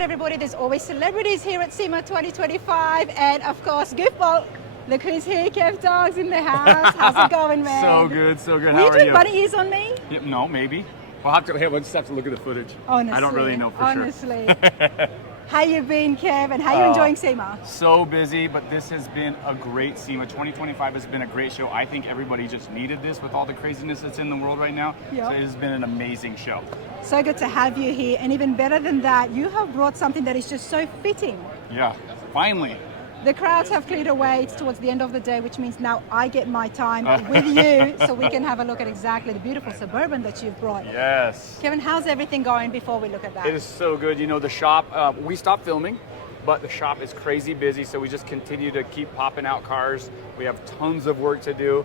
Everybody, there's always celebrities here at Sema 2025, and of course, goofball. Look who's here, Kevdog's in the house. How's it going, man? So good, so good. Are How you are doing you? bunny ears on me? Yeah, no, maybe. We'll just have to look at the footage. Honestly, I don't really know for honestly. sure. How you been, Kev, and how you enjoying Sema? So busy, but this has been a great SEMA. 2025 has been a great show. I think everybody just needed this with all the craziness that's in the world right now. Yep. So it has been an amazing show. So good to have you here, and even better than that, you have brought something that is just so fitting. Yeah, finally. The crowds have cleared away. It's towards the end of the day, which means now I get my time with you, so we can have a look at exactly the beautiful Suburban that you've brought. Yes. Kevin, how's everything going before we look at that? It is so good. You know, the shop, we stopped filming, but the shop is crazy busy, so we just continue to keep popping out cars. We have tons of work to do.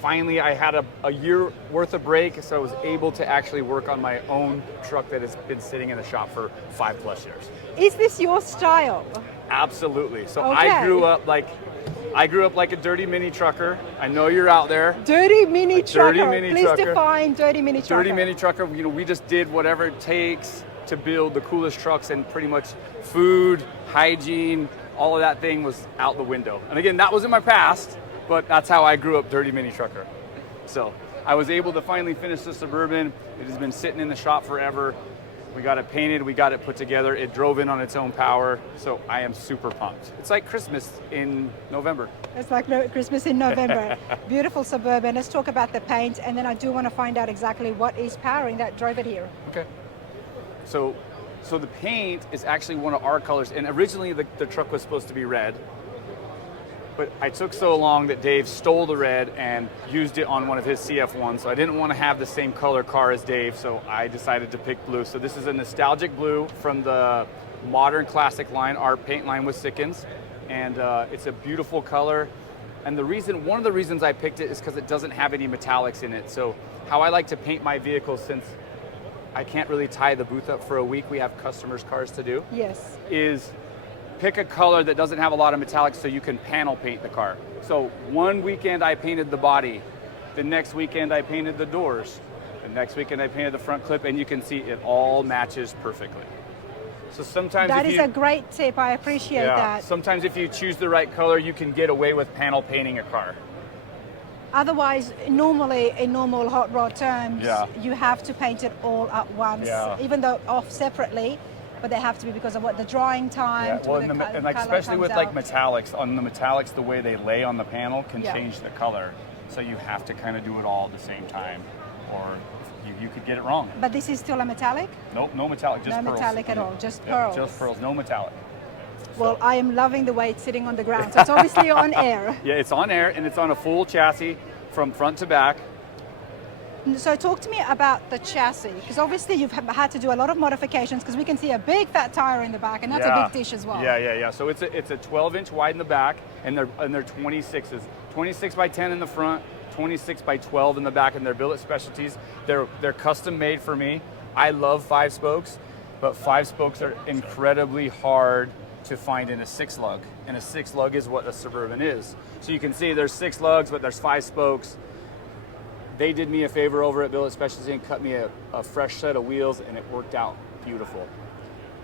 Finally, I had a year worth of break, so I was able to actually work on my own truck that has been sitting in the shop for 5+ years. Is this your style? Absolutely. So Okay. I grew up like a dirty mini trucker. I know you're out there. Dirty mini trucker. Dirty mini Please trucker. define dirty mini trucker. Dirty mini trucker. You know, we just did whatever it takes to build the coolest trucks, and pretty much food, hygiene, all of that thing was out the window. And again, that was in my past, but that's how I grew up, dirty mini trucker. So I was able to finally finish the Suburban. It has been sitting in the shop forever. We got it painted, we got it put together. It drove in on its own power, so I am super pumped. It's like Christmas in November. It's like Christmas in November. Beautiful Suburban. Let's talk about the paint, and then I do want to find out exactly what is powering that drove it here. Okay. So the paint is actually one of our colors, and originally the truck was supposed to be red, but I took so long that Dave stole the red and used it on one of his CF1s, so I didn't want to have the same color car as Dave, so I decided to pick blue. So this is a nostalgic blue from the modern classic line, our paint line with Sickens, and it's a beautiful color. And one of the reasons I picked it is because it doesn't have any metallics in it. So how I like to paint my vehicles, since I can't really tie the booth up for a week, we have customers' cars to do, Yes. is pick a color that doesn't have a lot of metallics so you can panel paint the car. So one weekend I painted the body, the next weekend I painted the doors, the next weekend I painted the front clip, and you can see it all matches perfectly. So sometimes That is a great tip. I appreciate that. Sometimes if you choose the right color, you can get away with panel painting a car. Otherwise, normally in normal hot rod terms, Yeah. you have to paint it all at once, Yeah. even though off separately, but they have to be because of what the drying time. Yeah, to well, when and, the and like color especially comes with like out. metallics, on the metallics, the way they lay on the panel can Yeah. change the color. So you have to kind of do it all at the same time, or you could get it wrong. But this is still a metallic? Nope, no metallic, just No pearls. metallic at all, just Yeah, pearls. just pearls, no metallic. Well, I am loving the way it's sitting on the ground. So it's obviously on air. Yeah, it's on air, and it's on a full chassis from front to back. So talk to me about the chassis, because obviously you've had to do a lot of modifications, because we can see a big fat tire in the back, and that's a big dish as well. Yeah. So it's a 12-inch wide in the back, and they're 26s, 26 by 10 in the front, 26 by 12 in the back, and they're billet specialties. They're custom made for me. I love 5 spokes, but 5 spokes are incredibly hard to find in a 6-lug, and a 6-lug is what a Suburban is. So you can see there's 6 lugs, but there's 5 spokes. They did me a favor over at Billet Specialty and cut me a fresh set of wheels, and it worked out beautiful.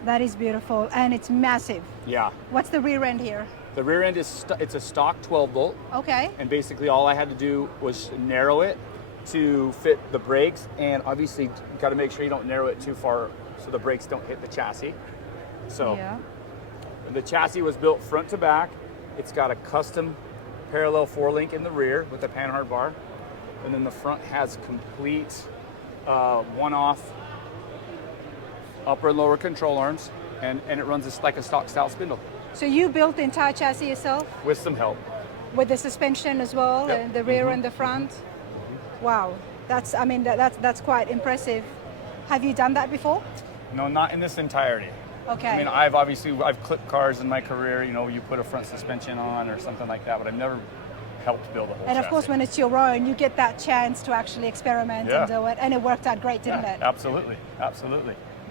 That is beautiful, and it's massive. Yeah. What's the rear end here? The rear end is it's a stock 12 bolt, Okay. and basically all I had to do was narrow it to fit the brakes, and obviously you got to make sure you don't narrow it too far so the brakes don't hit the chassis. So Yeah. the chassis was built front to back. It's got a custom parallel 4-link in the rear with a panhard bar. And then the front has complete one-off upper and lower control arms, and it runs just like a stock style spindle. So you built the entire chassis yourself With some help. with the suspension as well, Yep. and the rear and the front? Wow, that's quite impressive. Have you done that before? No, not in this entirety. Okay. I mean, I've clipped cars in my career, you know, you put a front suspension on or something like that, but I've never helped build a whole And of course, chassis. when it's your own, you get that chance to actually experiment and Yeah. do it, and it worked out great, didn't it? Absolutely.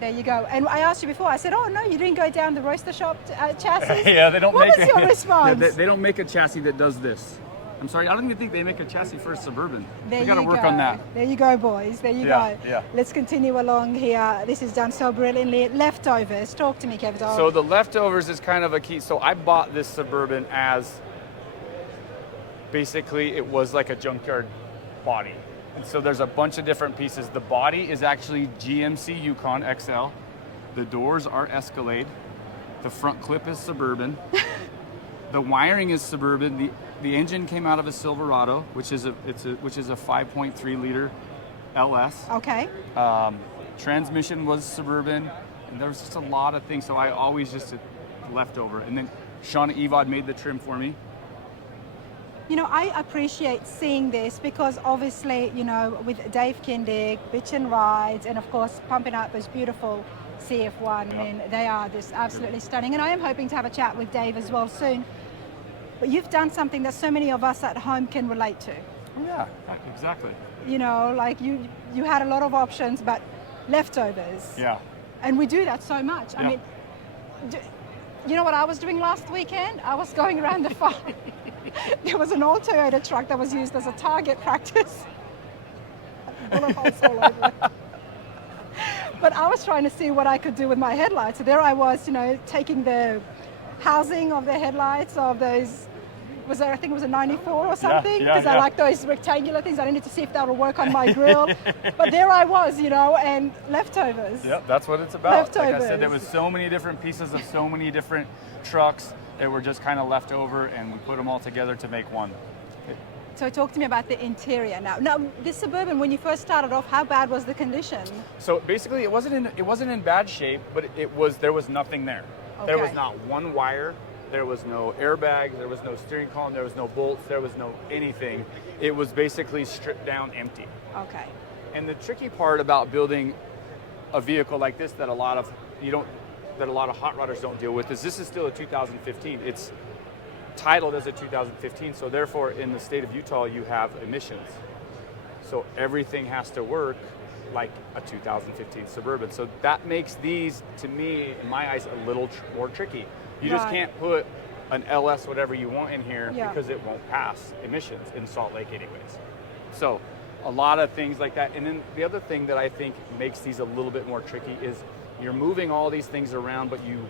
There you go. And I asked you before, I said, oh no, you didn't go down the roaster shop chassis? Yeah, they don't What make was your response? They don't make a chassis that does this. I I'm sorry, I don't even think they make a chassis for a Suburban. There We got to you work go. on that. There you go, boys. There you Yeah, go. yeah. Let's continue along here. This is done so brilliantly. Leftovers. Talk to me, Kevdog. So the leftovers is kind of a key. So I bought this Suburban as basically it was like a junkyard body. And so there's a bunch of different pieces. The body is actually GMC Yukon XL. The doors are Escalade. The front clip is Suburban. The wiring is Suburban. The engine came out of a Silverado, which is a 5.3 liter LS. Okay. Transmission was Suburban, and there was just a lot of things. So I always just did leftover. And then Shauna Evod made the trim for me. You know, I appreciate seeing this because obviously, you know, with Dave Kindig, Bitchin Rides, and of course pumping out those beautiful CF1, I mean, they are just absolutely stunning. And I am hoping to have a chat with Dave as well soon. But you've done something that so many of us at home can relate to. Yeah, exactly. You know, like you had a lot of options, but leftovers. Yeah. And we do that so much. Yeah. I mean, you know what I was doing last weekend? I was going around the farm. There was an old Toyota truck that was used as a target practice. Bullet holes all over it. But I was trying to see what I could do with my headlights. So there I was, you know, taking the housing of the headlights of those, I think it was a 94 or something, because I like those rectangular things. I needed to see if that would work on my grill. But there I was, you know, and leftovers. Yep, that's what it's about. Leftovers. Like I said, there was so many different pieces of so many different trucks that were just kind of left over, and we put them all together to make one. So talk to me about the interior now. Now, this Suburban, when you first started off, how bad was the condition? So basically, it wasn't in bad shape, but there was nothing there. Okay. There was not one wire. There was no airbags. There was no steering column. There was no bolts. There was no anything. It was basically stripped down, empty. Okay. And the tricky part about building a vehicle like this that a lot of hot rodders don't deal with is this is still a 2015. It's titled as a 2015, so therefore in the state of Utah you have emissions. So everything has to work like a 2015 Suburban. So that makes these, to me, in my eyes, a little more tricky. You just can't put an LS whatever you want in here because it won't pass emissions in Salt Lake anyways. So a lot of things like that. And then the other thing that I think makes these a little bit more tricky is you're moving all these things around, but you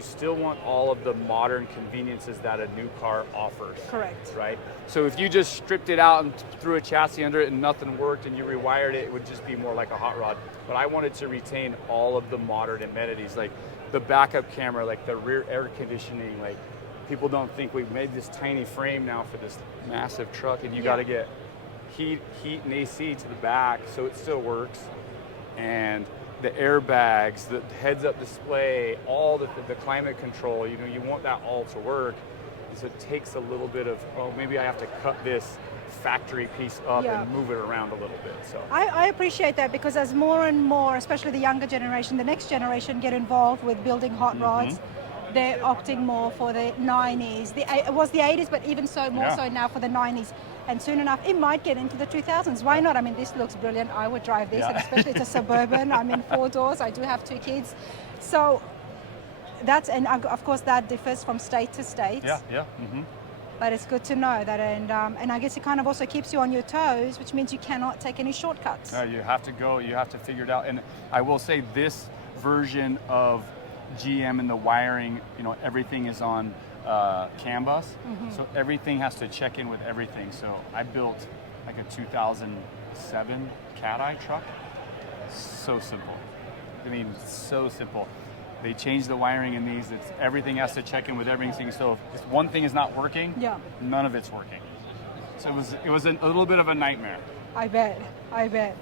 still want all of the modern conveniences that a new car offers. Correct. Right? So if you just stripped it out and threw a chassis under it and nothing worked and you rewired it, it would just be more like a hot rod. But I wanted to retain all of the modern amenities, like the backup camera, like the rear air conditioning. Like, people don't think we've made this tiny frame now for this massive truck, and you got to get heat and AC to the back so it still works. And the airbags, the heads-up display, all the climate control, you know, you want that all to work. So it takes a little bit of, maybe I have to cut this factory piece up and move it around a little bit. So I appreciate that, because as more and more, especially the younger generation, the next generation get involved with building hot rods, they're opting more for the 90s. It was the 80s, but even so, more so now for the 90s. And soon enough, it might get into the 2000s. Why not? I mean, this looks brilliant. I would drive this, and especially it's a Suburban. I'm in 4 doors. I do have 2 kids. So and of course that differs from state to state. But it's good to know that, and I guess it kind of also keeps you on your toes, which means you cannot take any shortcuts. You have to figure it out. And I will say this version of GM and the wiring, you know, everything is on CAN bus, so everything has to check in with everything. So I built like a 2007 Cat-Eye truck. So simple. I mean, so simple. They changed the wiring in these. Everything has to check in with everything. So if one thing is not working, none of it's working. So it was a little bit of a nightmare. I bet.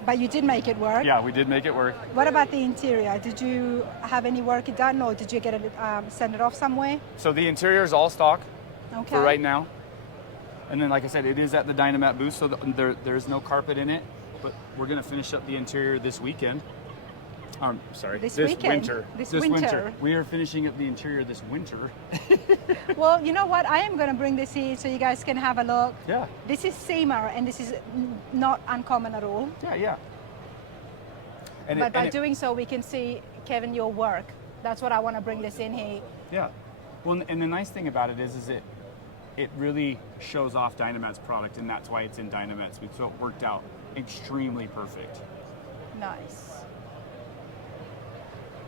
But you did make it work. Yeah, we did make it work. What about the interior? Did you have any work done, or did you get it send it off somewhere? So the interior is all stock for right now. And then, like I said, it is at the Dynamat booth, so there is no carpet in it. But we're going to finish up the interior this weekend. This winter. This winter. We are finishing up the interior this winter. Well, you know what? I am going to bring this here so you guys can have a look. Yeah. This is Sema, and this is not uncommon at all. Yeah. But by doing so, we can see, Kevin, your work. That's what I want to bring this in here. Yeah. Well, and the nice thing about it is it really shows off Dynamet's product, and that's why it's in Dynamet's. So it worked out extremely perfect. Nice.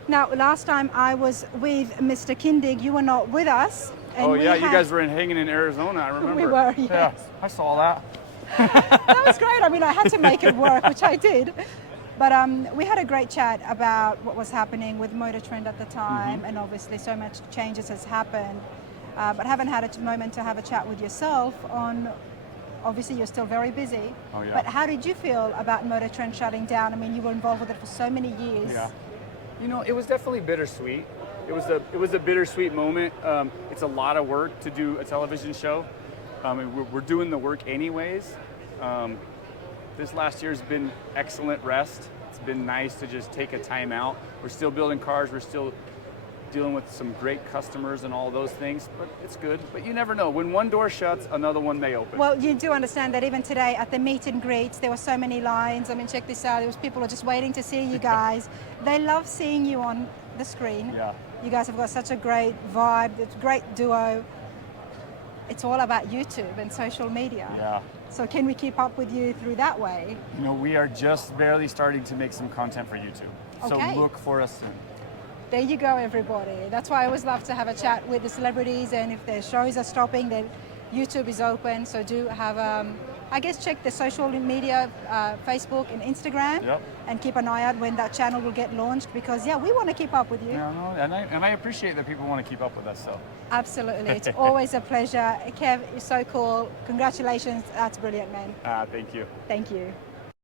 Now, last time I was with Mr. Kindig, you were not with us. And oh yeah, you guys were hanging in Arizona, I remember. We were, yes. Yeah, I saw that. That was great. I mean, I had to make it work, which I did. But we had a great chat about what was happening with Motor Trend at the time, and obviously so much changes has happened. But haven't had a moment to have a chat with yourself on, obviously you're still very busy. Oh, yeah. But how did you feel about Motor Trend shutting down? I mean, you were involved with it for so many years. Yeah. You know, it was definitely bittersweet. It was a bittersweet moment. It's a lot of work to do a television show. We're doing the work anyways. This last year's been excellent rest. It's been nice to just take a time out. We're still building cars. We're still dealing with some great customers and all those things, but it's good. But you never know. When one door shuts, another one may open. Well, you do understand that even today at the meet and greets, there were so many lines. I mean, check this out. There was people who are just waiting to see you guys. They love seeing you on the screen. Yeah. You guys have got such a great vibe. It's a great duo. It's all about YouTube and social media. Yeah. So can we keep up with you through that way? You know, we are just barely starting to make some content for YouTube. Okay. So look for us soon. There you go, everybody. That's why I always love to have a chat with the celebrities, and if their shows are stopping, then YouTube is open. So do have, I guess, check the social media, Facebook and Instagram, Yep. and keep an eye out when that channel will get launched, because yeah, we want to keep up with you. Yeah, no, and I appreciate that people want to keep up with us. So Absolutely, it's always a pleasure. Kev, you're so cool. Congratulations, that's brilliant, man. thank you. Thank you.